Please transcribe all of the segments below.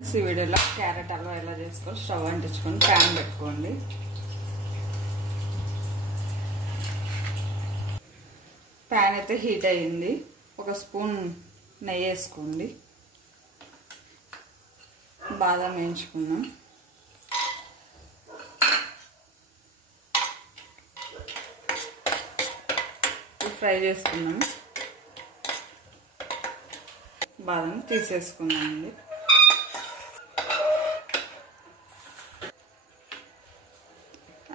ఈ వీడియోలో క్యారెట్ హల్వా ఎలా చేసుకోవాలి స్టవ్ అంటించుకొని ప్యాన్ పెట్టుకోండి. ప్యాన్ అయితే హీట్ అయ్యింది. ఒక స్పూన్ నెయ్యి వేసుకోండి. బాదం వేయించుకుందాం. ఫ్రై చేసుకున్నాం. బాదం తీసేసుకున్నామండి.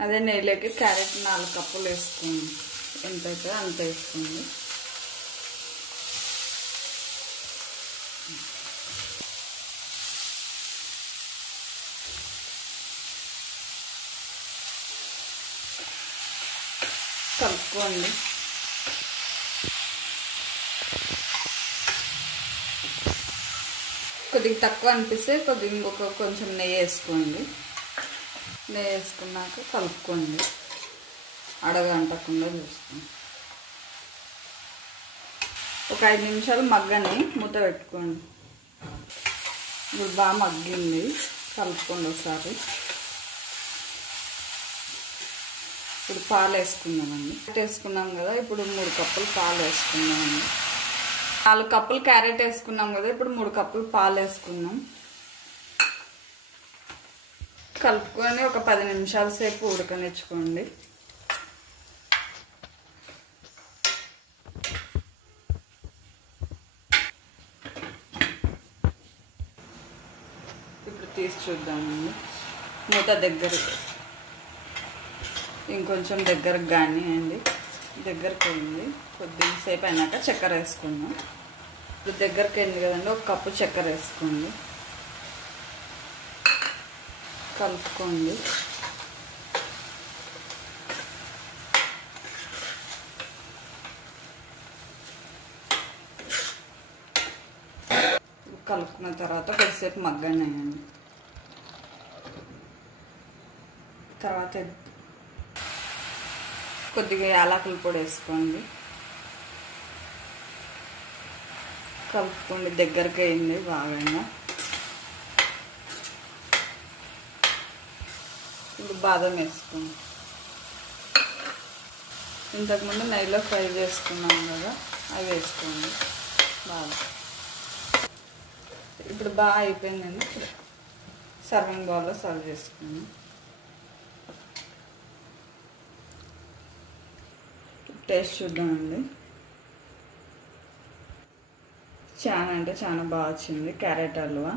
అదే నెయ్యిలోకి క్యారెట్ 4 కప్పులు వేసుకోండి. ఎంత అయితే అంత వేసుకోండి. కలుపుకోండి. కొద్దిగా తక్కువ అనిపిస్తే కొద్దిగా కొంచెం నెయ్యి వేసుకోండి. నెయ్యి వేసుకున్నాక కలుపుకోండి. అడగంటకుండా చూసుకోండి. ఒక 5 నిమిషాలు మగ్గని మూత పెట్టుకోండి. ఇప్పుడు బాగా మగ్గింది. కలుపుకోండి ఒకసారి. ఇప్పుడు పాలు వేసుకుందామండి. వేసుకున్నాం కదా, ఇప్పుడు 3 కప్పులు పాలు వేసుకుందామండి. 4 కప్పులు క్యారెట్ వేసుకున్నాం కదా, ఇప్పుడు 3 కప్పులు పాలు వేసుకుందాం. కలుపుకొని ఒక 10 నిమిషాల సేపు ఉడకనిచ్చుకోండి. ఇప్పుడు తీసి చూద్దామండి. మూత ఇంకొంచెం దగ్గరకు కానివ్వండి. దగ్గరకు అయింది. కొద్దిసేపు అయినాక చక్కెర వేసుకుందాం. ఇప్పుడు దగ్గరకు అయింది కదండి, 1 కప్పు చక్కెర వేసుకోండి. కలుపుకోండి. కలుపుకున్న తర్వాత కొద్దిసేపు మగ్గనివ్వండి. తర్వాత కొద్దిగా యాలకుల పొడి వేసుకోండి. కలుపుకోండి. దగ్గరికి అయింది బాగా. ఇప్పుడు బాదం వేసుకోండి. ఇంతకుముందు నెయ్యిలో ఫ్రై చేసుకున్నాం కదా, అవి వేసుకోండి. బాగా ఇప్పుడు బాగా అయిపోయిందండి. సర్వింగ్ బౌల్లో సర్వ్ చేసుకోండి. టేస్ట్ చూద్దామండి. చాలా అంటే చాలా బాగా వచ్చింది క్యారెట్ హల్వా.